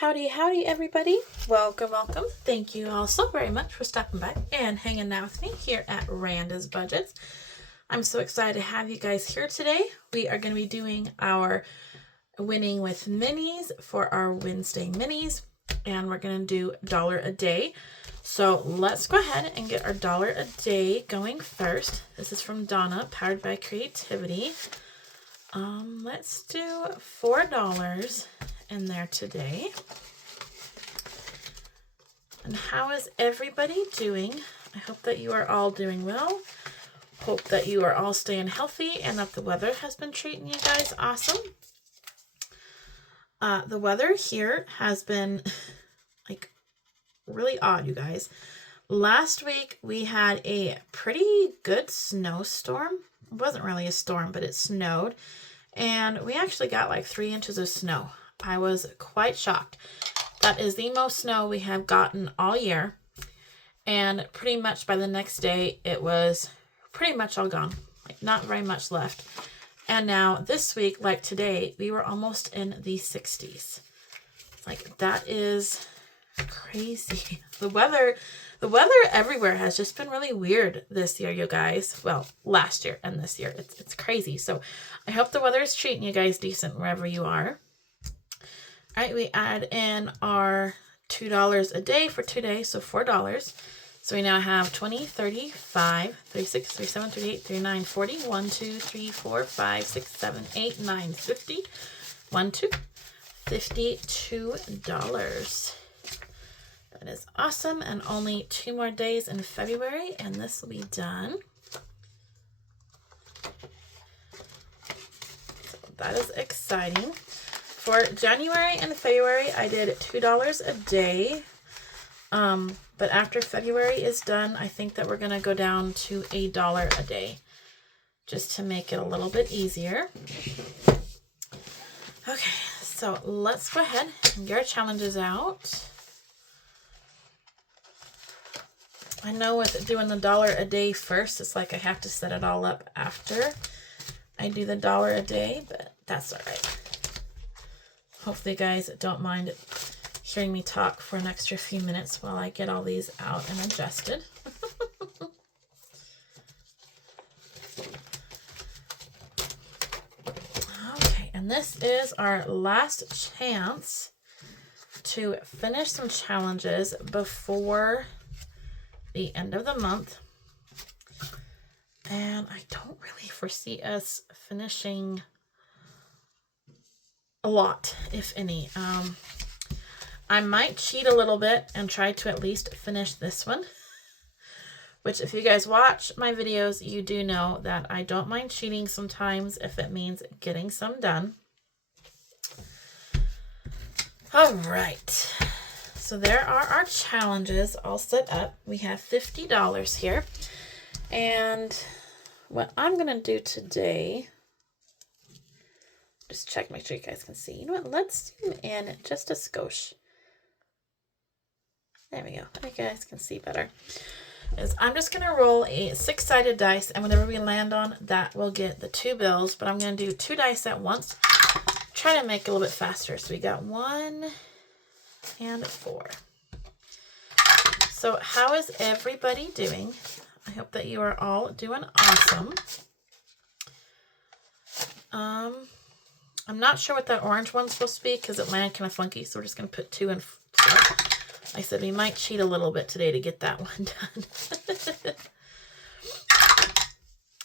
Howdy, howdy, everybody. Welcome, welcome. Thank you all so very much for stopping by and hanging out with me here at Randa's Budgets. I'm so excited to have you guys here today. We are going to be doing our winning with minis for our Wednesday minis, and we're going to do dollar a day. So let's go ahead and get our dollar a day going first. This is from Donna, powered by creativity. Let's do $4 in there today. And how is everybody doing? I hope that you are all doing well. Hope that you are all staying healthy and that the weather has been treating you guys awesome. The weather here has been like really odd, you guys. Last week we had a pretty good snowstorm. It wasn't really a storm, but it snowed. And we actually got like 3 inches of snow. I was quite shocked. That is the most snow we have gotten all year. And pretty much by the next day, it was pretty much all gone. Like not very much left. And now this week, like today, we were almost in the 60s. Like that is crazy. The weather everywhere has just been really weird this year, you guys. Well, last year and this year. It's crazy. So I hope the weather is treating you guys decent wherever you are. All right, we add in our $2 a day for 2 days, so $4. So we now have 20, 30, 5, 36, 37, 38, 39, 40, 1, 2, 3, 4, 5, 6, 7, 8, 9, 50, 1, 2, $52. That is awesome, and only 2 more days in February, and this will be done. So that is exciting. For January and February, I did $2 a day. But after February is done, I think that we're going to go down to $1 a day, just to make it a little bit easier. Okay, so let's go ahead and get our challenges out. I know with doing the dollar a day first, it's like I have to set it all up after I do the dollar a day, but that's all right. Hopefully you guys don't mind hearing me talk for an extra few minutes while I get all these out and adjusted. Okay, and this is our last chance to finish some challenges before the end of the month. And I don't really foresee us finishing a lot, if any. I might cheat a little bit and try to at least finish this one, which if you guys watch my videos, you do know that I don't mind cheating sometimes if it means getting some done. All right, so there are our challenges all set up. We have $50 here, and what I'm gonna do today, just check, make sure you guys can see. You know what? Let's zoom in just a skosh. There we go. You guys can see better. I'm just going to roll a 6-sided dice, and whatever we land on, that will get the 2 bills. But I'm going to do 2 dice at once. Try to make it a little bit faster. So we got 1 and 4. So how is everybody doing? I hope that you are all doing awesome. I'm not sure what that orange one's supposed to be because it landed kind of funky, so we're just going to put 2 in. So I said we might cheat a little bit today to get that one done.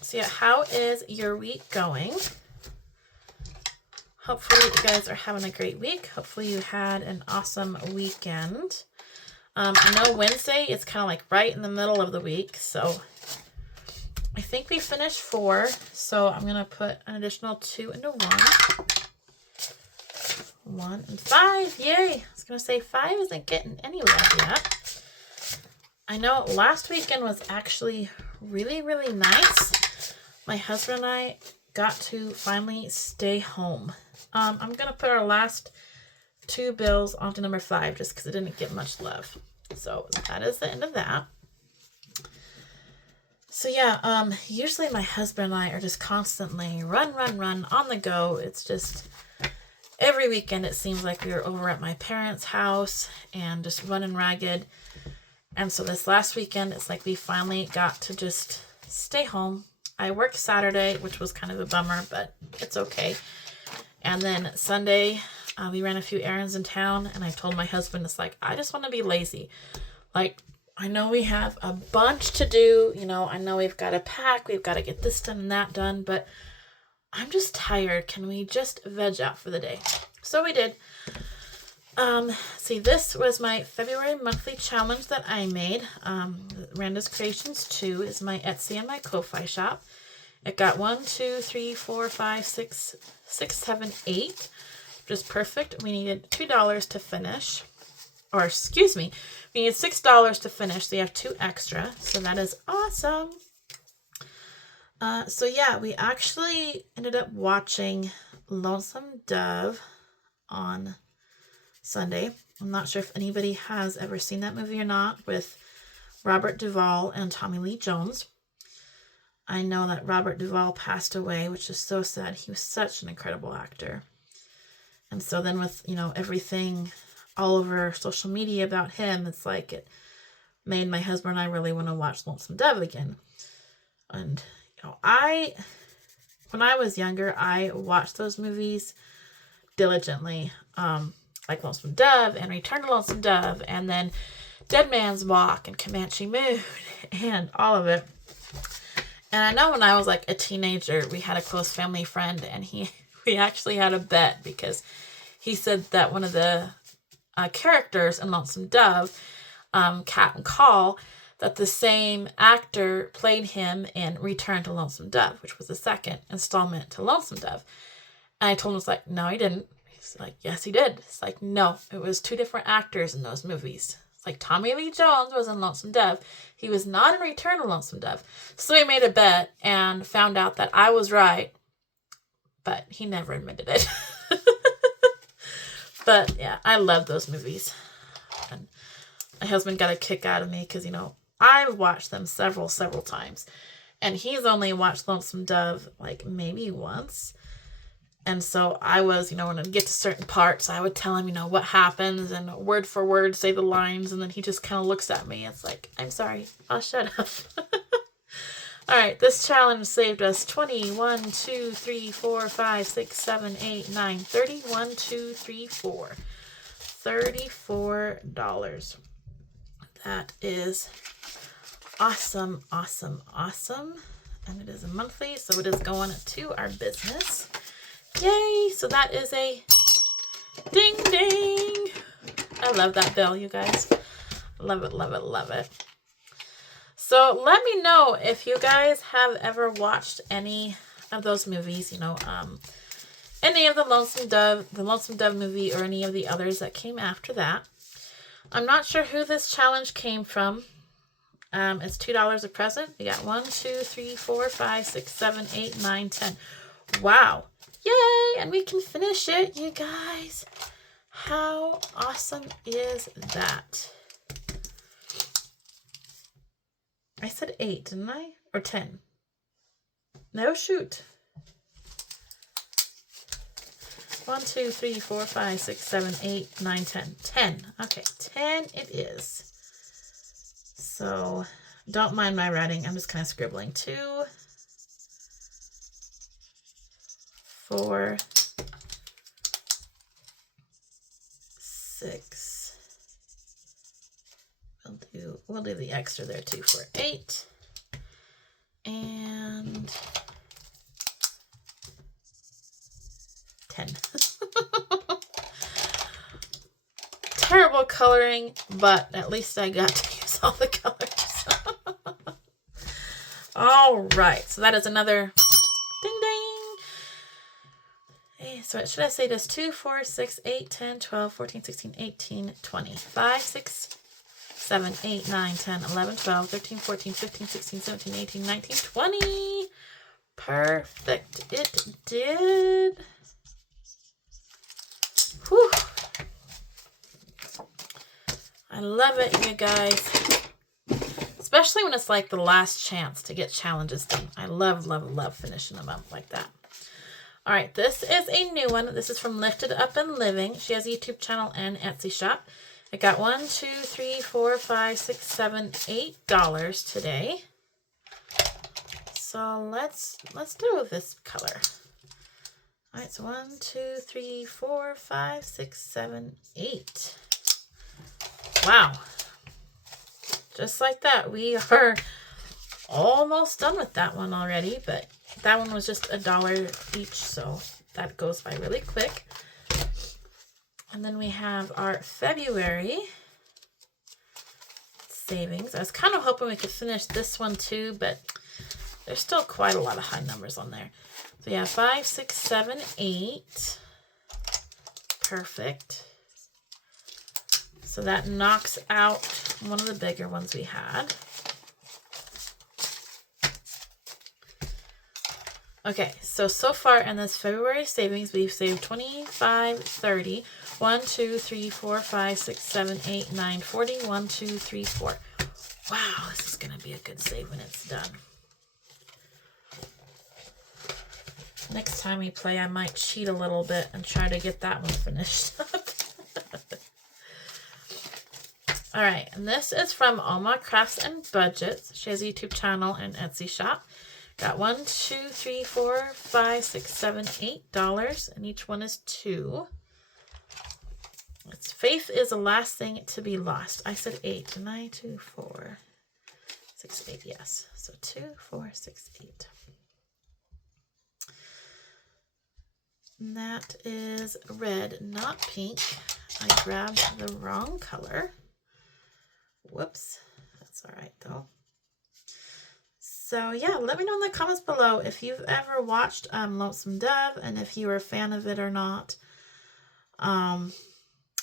So yeah, how is your week going? Hopefully you guys are having a great week. Hopefully you had an awesome weekend. I know Wednesday it's kind of like right in the middle of the week, so I think we finished 4, so I'm going to put an additional 2 into 1. 1 and 5, yay! I was going to say 5 isn't getting any love yet. I know last weekend was actually really, really nice. My husband and I got to finally stay home. I'm going to put our last 2 bills onto number 5 just because it didn't get much love. So that is the end of that. So yeah, usually my husband and I are just constantly run on the go. It's just every weekend it seems like we were over at my parents' house and just running ragged. And so this last weekend, it's like we finally got to just stay home. I worked Saturday, which was kind of a bummer, but it's okay. And then Sunday, we ran a few errands in town, and I told my husband, it's like, I just want to be lazy. Like, I know we have a bunch to do, you know, I know we've got to pack, we've got to get this done and that done, but I'm just tired. Can we just veg out for the day? So we did. See, this was my February monthly challenge that I made. Randa's Creations 2 is my Etsy and my Kofi shop. It got 1, 2, 3, 4, 5, 6, 7, 8, which is perfect. We needed $2 to finish, or excuse me, we needed $6 to finish. So you have 2 extra. So that is awesome. So yeah, we actually ended up watching Lonesome Dove on Sunday. I'm not sure if anybody has ever seen that movie or not, with Robert Duvall and Tommy Lee Jones. I know that Robert Duvall passed away, which is so sad. He was such an incredible actor. And so then with, you know, everything all over social media about him, it's like it made my husband and I really want to watch Lonesome Dove again. And, you know, when I was younger, I watched those movies diligently. Like Lonesome Dove and Return to Lonesome Dove, and then Dead Man's Walk and Comanche Moon and all of it. And I know when I was like a teenager, we had a close family friend, and we actually had a bet because he said that one of the characters in Lonesome Dove, Cat and Call, that the same actor played him in Return to Lonesome Dove, which was the second installment to Lonesome Dove. And I told him, it's like, no, he didn't. He's like, yes, he did. It's like, no, it was 2 different actors in those movies. It's like Tommy Lee Jones was in Lonesome Dove. He was not in Return to Lonesome Dove. So we made a bet and found out that I was right, but he never admitted it. But yeah, I love those movies. And my husband got a kick out of me because, you know, I've watched them several times. And he's only watched Lonesome Dove like maybe once. And so I was, you know, when I get to certain parts, I would tell him, you know, what happens and word for word say the lines. And then he just kind of looks at me. It's like, I'm sorry, I'll shut up. All right, this challenge saved us 20, 1, 2, 3, 4, 5, 6, 7, 8, 9, 30, 1, 2, 3, 4. $34. That is awesome, awesome, awesome. And it is a monthly, so it is going to our business. Yay! So that is a ding ding. I love that bell, you guys. Love it, love it, love it. So let me know if you guys have ever watched any of those movies, you know, any of the Lonesome Dove movie, or any of the others that came after that. I'm not sure who this challenge came from. It's $2 a present. We got 1, 2, 3, 4, 5, 6, 7, 8, 9, 10. Wow. Yay! And we can finish it, you guys. How awesome is that? I said 8, didn't I? Or 10? No, shoot. 1, 2, 3, 4, 5, 6, 7, 8, 9, 10. 10. Okay, 10 it is. So, don't mind my writing. I'm just kind of scribbling. 2, 4, 6. We'll do the extra there too for 8. And 10. Terrible coloring, but at least I got to use all the colors. All right, so that is another ding ding. Okay, so should I say this? 2, 4, 6, 8, 10, 12, 14, 16, 18, 20. 5, 6, 7, 8, 9, 10, 11, 12, 13, 14, 15, 16, 17, 18, 19, 20. Perfect. It did. Whew. I love it, you guys. Especially when it's like the last chance to get challenges done. I love, love, love finishing them up like that. All right, this is a new one. This is from Lifted Up and Living. She has a YouTube channel and Etsy shop. I got $1, $2, $3, $4, $5, $6, $7, $8 today. So let's do this color. All right, so 1, 2, 3, 4, 5, 6, 7, 8. Wow. Just like that, we are almost done with that one already, but that one was just $1 each, so that goes by really quick. And then we have our February savings. I was kind of hoping we could finish this one too, but there's still quite a lot of high numbers on there. So yeah, 5, 6, 7, 8. Perfect. So that knocks out one of the bigger ones we had. Okay, so far in this February savings, we've saved 25, 30, 1, 2, 3, 4, 5, 6, 7, 8, 9, 40, 1, 2, 3, 4. Wow, this is going to be a good save when it's done. Next time we play, I might cheat a little bit and try to get that one finished up. All right, and this is from Alma Crafts and Budgets. She has a YouTube channel and Etsy shop. Got $1, 2, 3, 4, 5, 6, 7, $8, and each one is 2. It's faith is the last thing to be lost. I said 8, and I 2, 4, 6, 8. Yes, so 2, 4, 6, 8. And that is red, not pink. I grabbed the wrong color. Whoops, that's all right though. So yeah, let me know in the comments below if you've ever watched Lonesome Dove and if you were a fan of it or not. And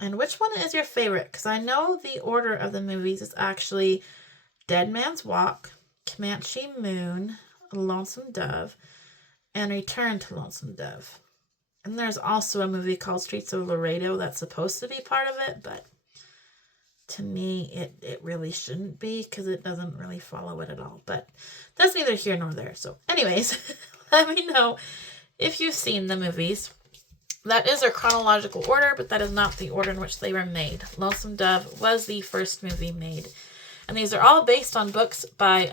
which one is your favorite? Because I know the order of the movies is actually Dead Man's Walk, Comanche Moon, Lonesome Dove, and Return to Lonesome Dove. And there's also a movie called Streets of Laredo that's supposed to be part of it, but to me, it really shouldn't be because it doesn't really follow it at all. But that's neither here nor there. So anyways, let me know if you've seen the movies. That is their chronological order, but that is not the order in which they were made. Lonesome Dove was the first movie made. And these are all based on books by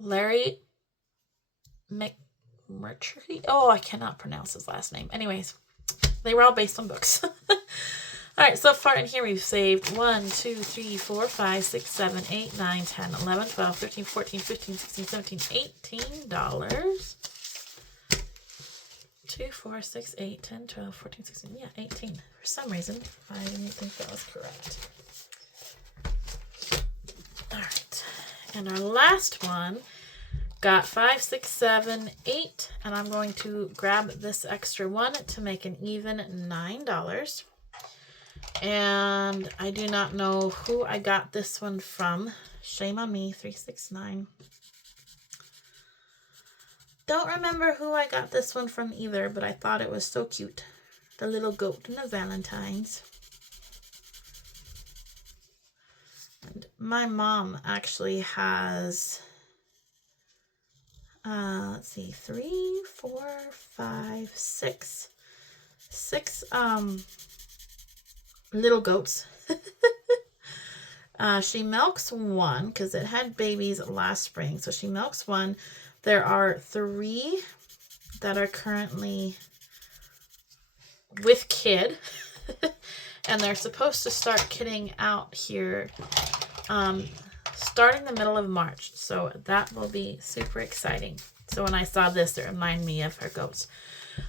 Larry McMurtry. Oh, I cannot pronounce his last name. Anyways, they were all based on books. All right, so far in here we've saved 1, 2, 3, 4, 5, 6, 7, 8, 9, 10, 11, 12, 13, 14, 15, 16, 17, $18. 2, 4, 6, 8, 10, 12, 14, 16, yeah, 18. For some reason, I didn't think that was correct. All right, and our last one got 5, 6, 7, 8, and I'm going to grab this extra one to make an even $9. And I do not know who I got this one from. Shame on me, 369. Don't remember who I got this one from either, but I thought it was so cute. The little goat and the Valentines. And my mom actually has, let's see, 3, 4, 5, 6 little goats. She milks one because it had babies last spring. So she milks one. There are 3 that are currently with kid. And they're supposed to start kidding out here starting the middle of March. So that will be super exciting. So when I saw this, it reminded me of her goats.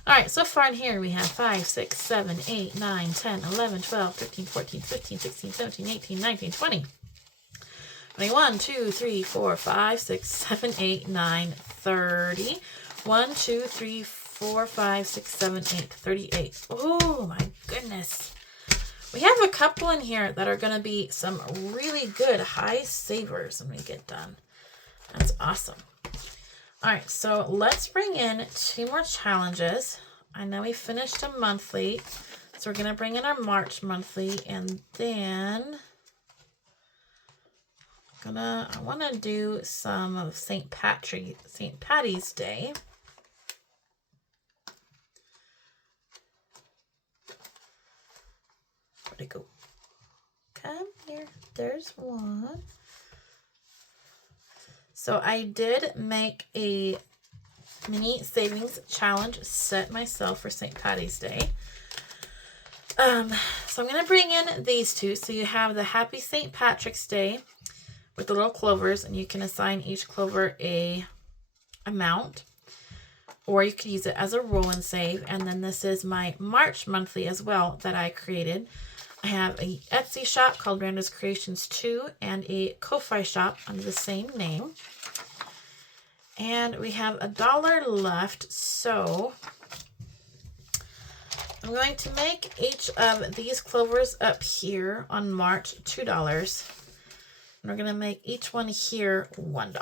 All right, so far in here we have 5, 6, 7, 8, 9, 10, 11, 12, 13, 14, 15, 16, 17, 18, 19, 20. 21, 2, 3, 4, 5, 6, 7, 8, 9, 30. 1, 2, 3, 4, 5, 6, 7, 8, 38. Oh my goodness. We have a couple in here that are going to be some really good high savers when we get done. That's awesome. All right, so let's bring in 2 more challenges. I know we finished a monthly, so we're going to bring in our March monthly, and then I want to do some of St. Patty's Day. Where'd it go? Come here. There's one. So I did make a mini savings challenge set myself for St. Patty's Day. So I'm going to bring in these two. So you have the Happy St. Patrick's Day with the little clovers, and you can assign each clover a amount, or you could use it as a roll and save. And then this is my March monthly as well that I created. I have a Etsy shop called Randa's Creations 2 and a Kofi shop under the same name. And we have $1 left, so I'm going to make each of these clovers up here on March $2. And we're going to make each one here $1.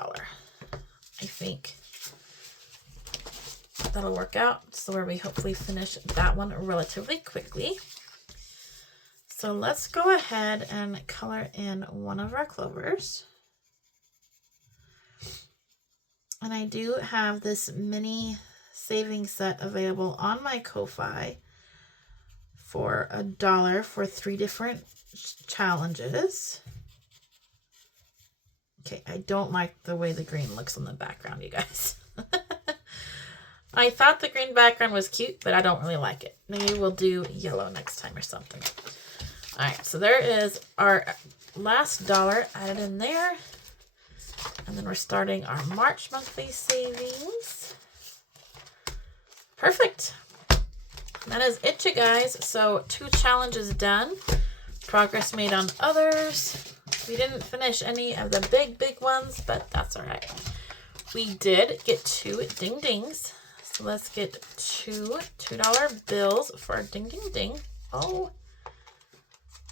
I think that'll work out. So where we hopefully finish that one relatively quickly. So let's go ahead and color in one of our clovers. And I do have this mini saving set available on my Ko-Fi for $1 for 3 different challenges. Okay, I don't like the way the green looks on the background, you guys. I thought the green background was cute, but I don't really like it. Maybe we'll do yellow next time or something. All right, so there is our last $1 added in there. And then we're starting our March monthly savings. Perfect. That is it, you guys. So 2 challenges done. Progress made on others. We didn't finish any of the big ones, but that's all right. We did get 2 ding dings. So let's get 2 $2 bills for our ding ding ding. Oh,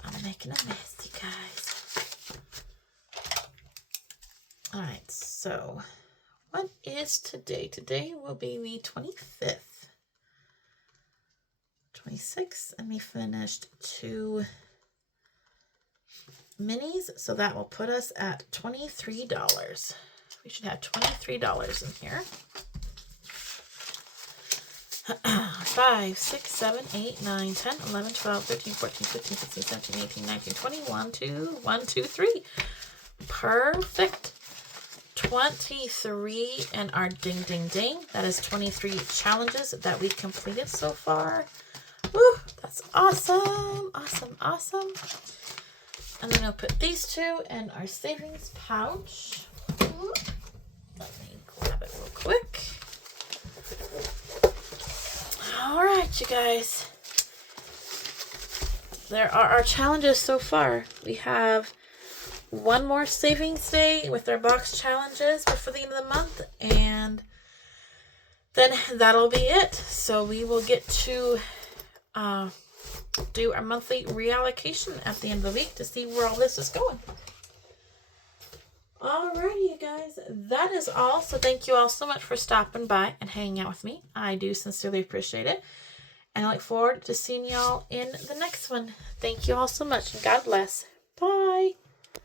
I'm making a mess, you guys. All right, so what is today? Today will be the 25th. 26th, and we finished 2 minis, so that will put us at $23. We should have $23 in here. 5, 6, 7, 8, 9, 10, 11, 12, 13, 14, 15, 16, 17, 18, 19, 20, 1, 2, 1, 2, 3. Perfect. 23 and our ding ding ding. That is 23 challenges that we completed so far. Woo, that's awesome. Awesome, awesome. And then I'll put these 2 in our savings pouch. Let me grab it real quick. All right, you guys. There are our challenges so far. We have 1 more savings day with our box challenges before the end of the month, and then that'll be it. So we will get to do our monthly reallocation at the end of the week to see where all this is going. Alrighty, you guys, that is all. So thank you all so much for stopping by and hanging out with me. I do sincerely appreciate it, and I look forward to seeing y'all in the next one. Thank you all so much, and God bless. Bye.